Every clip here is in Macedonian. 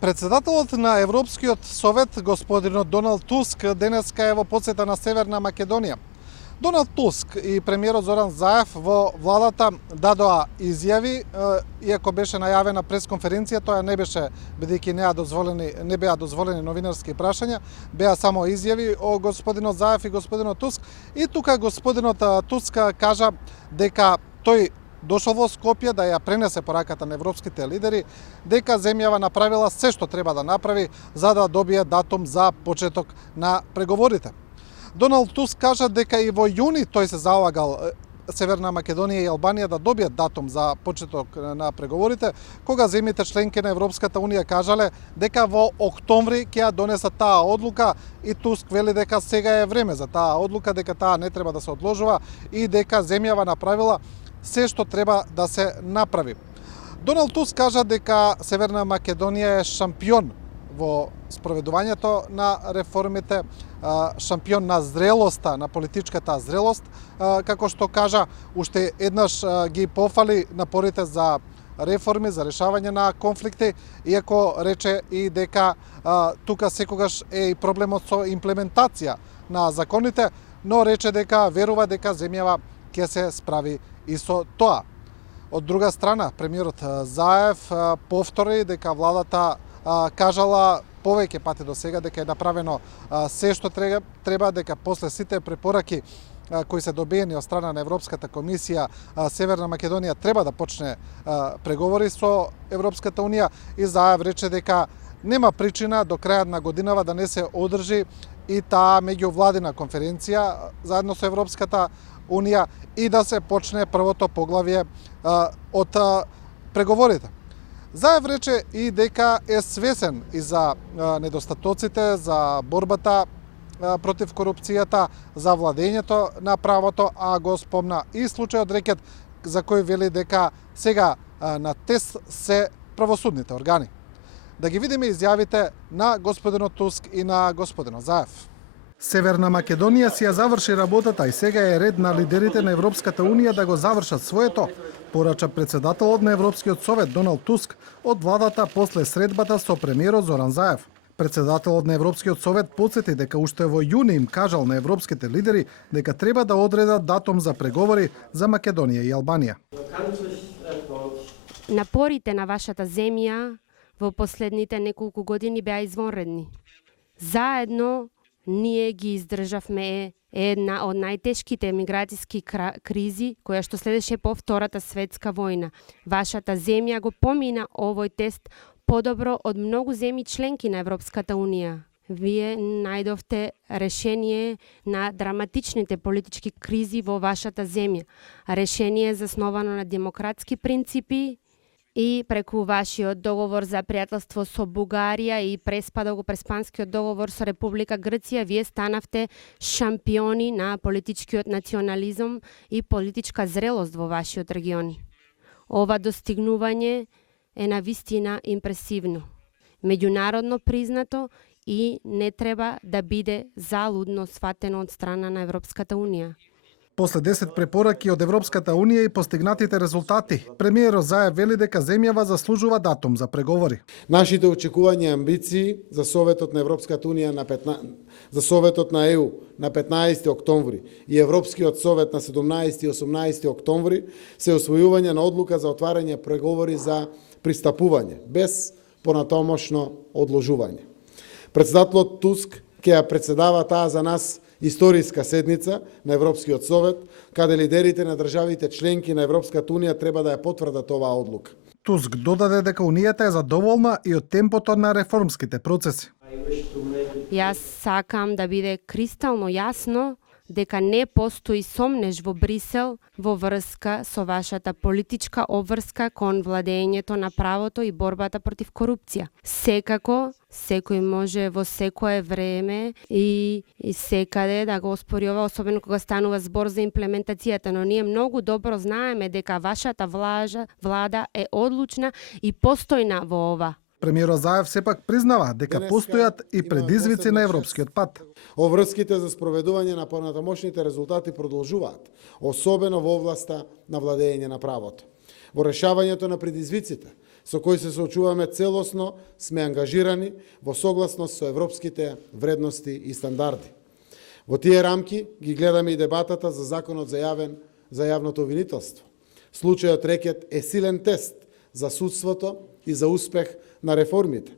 Председателот на Европскиот совет, господинот Доналд Туск, денеска е во посета на Северна Македонија. Доналд Туск и премиерот Зоран Заев во владата дадоа изјави, иако беше најавена пресконференција, тоа не беше, бидејќи не беа дозволени новинарски прашања, беа само изјави о господинот Заев и господинот Туск. И тука господинот Туск кажа дека тој дошол во Скопје да ја пренесе пораката на европските лидери, дека земјава направила се што треба да направи за да добие датум за почеток на преговорите. Доналд Туск кажа дека и во јуни тој се залагал Северна Македонија и Албанија да добијат датум за почеток на преговорите, кога земјите членки на Европската Унија кажале дека во октомври ќе ја донесат таа одлука и Туск вели дека сега е време за таа одлука, дека таа не треба да се одложува и дека земјава направила се што треба да се направи. Доналд Туск кажа дека Северна Македонија е шампион во спроведувањето на реформите, шампион на зрелоста, на политичката зрелост, како што кажа, уште еднаш ги пофали напорите за реформи, за решавање на конфликти, иако рече и дека тука секогаш е и проблемот со имплементација на законите, но рече дека верува дека земјава ќе се справи и со тоа. Од друга страна, премиерот Заев повтори дека владата кажала повеќе пати до сега дека е направено се што треба, дека после сите препораки кои се добиени од страна на Европската комисија, Северна Македонија треба да почне преговори со Европската Унија и Заев рече дека нема причина до крајот на годинава да не се одржи и таа меѓувладина конференција заедно со Европската Унија и да се почне првото поглавје од преговорите. Заев рече и дека е свесен и за недостатоците, за борбата против корупцијата, за владењето на правото, а го спомна и случајот рекет за кој вели дека сега на тест се правосудните органи. Да ги видиме изјавите на господинот Туск и на господинот Заев. Северна Македонија си ја заврши работата и сега е ред на лидерите на Европската Унија да го завршат своето, порача председателот на Европскиот совет Доналд Туск од владата после средбата со премиерот Зоран Заев. Председателот на Европскиот совет потсети дека уште во јуни им кажал на европските лидери дека треба да одредат датум за преговори за Македонија и Албанија. Напорите на вашата земја во последните неколку години беа извонредни. Заедно ние ги издржавме една од најтешките миграцијски кризи, која што следеше по Втората светска војна. Вашата земја го помина овој тест подобро од многу земји членки на Европската Унија. Вие најдовте решение на драматичните политички кризи во вашата земја. Решение засновано на демократски принципи, и преку вашиот договор за пријателство со Бугарија и преспанскиот договор со Република Грција, вие станавте шампиони на политичкиот национализам и политичка зрелост во вашиот регион. Ова достигнување е навистина импресивно, меѓународно признато и не треба да биде залудно сватено од страна на Европската Унија. После 10 препораки од Европската Унија и постигнатите резултати, премиерот Заев вели дека земјава заслужува датум за преговори. Нашите очекувања и амбиции за Советот на Европската Унија за Советот на ЕУ на 15 октомври и Европскиот совет на 17 и 18 октомври се освојување на одлука за отварање преговори за пристапување без понатомошно одложување. Председателот Туск ќе ја председава таа за нас историска седница на Европскиот совет, каде лидерите на државите членки на Европската Унија треба да ја потврдат оваа одлука. Туск додаде дека Унијата е задоволна и од темпото на реформските процеси. Јас сакам да биде кристално јасно дека не постои сомнеж во Брисел во врска со вашата политичка обврска кон владењето на правото и борбата против корупција. Секако, секој може во секое време и секаде да го оспори ова, особено кога станува збор за имплементацијата, но ние многу добро знаеме дека вашата влада е одлучна и постојна во ова. Премиерот Заев сепак признава дека постојат и предизвици на европскиот пат. Обврските за спроведување на понатамошните резултати продолжуваат, особено во областа на владење на правото. Во решавањето на предизвиците со кои се соочуваме целосно, сме ангажирани во согласност со европските вредности и стандарди. Во тие рамки ги гледаме и дебатата за законот за јавното обвинителство. Случајот Рекет е силен тест за судството и за успех на реформите.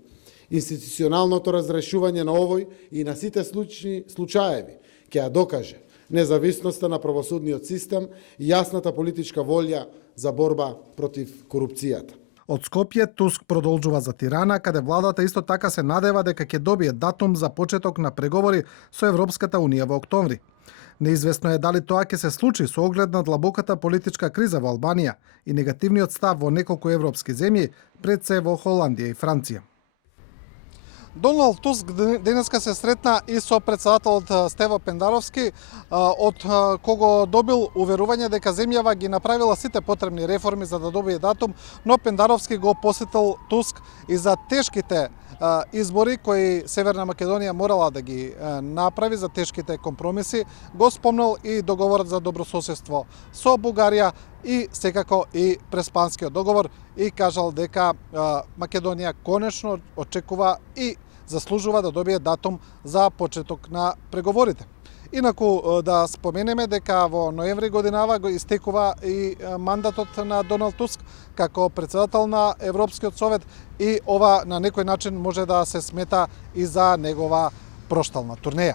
Институционалното разрешување на овој и на сите случаеви ќе ја докаже независноста на правосудниот систем и јасната политичка волја за борба против корупцијата. Од Скопје Туск продолжува за Тирана, каде владата исто така се надева дека ќе добие датум за почеток на преговори со Европската унија во октомври. Неизвестно е дали тоа ќе се случи со оглед на длабоката политичка криза во Албанија и негативниот став во неколку европски земји, пред се во Холандија и Франција. Доналд Туск денеска се сретна и со претседателот Стево Пендаровски, од кого добил уверување дека земјава ги направила сите потребни реформи за да добие датум, но Пендаровски го посетил Туск и за тешките избори кои Северна Македонија морала да ги направи, за тешките компромиси, го спомнал и договорот за добрососедство со Бугарија и секако и Преспанскиот договор и кажал дека Македонија конечно очекува и заслужува да добие датум за почеток на преговорите. Инаку да споменеме дека во ноември годинава го истекува и мандатот на Доналд Туск како претседател на Европскиот совет и ова на некој начин може да се смета и за негова проштална турнеја.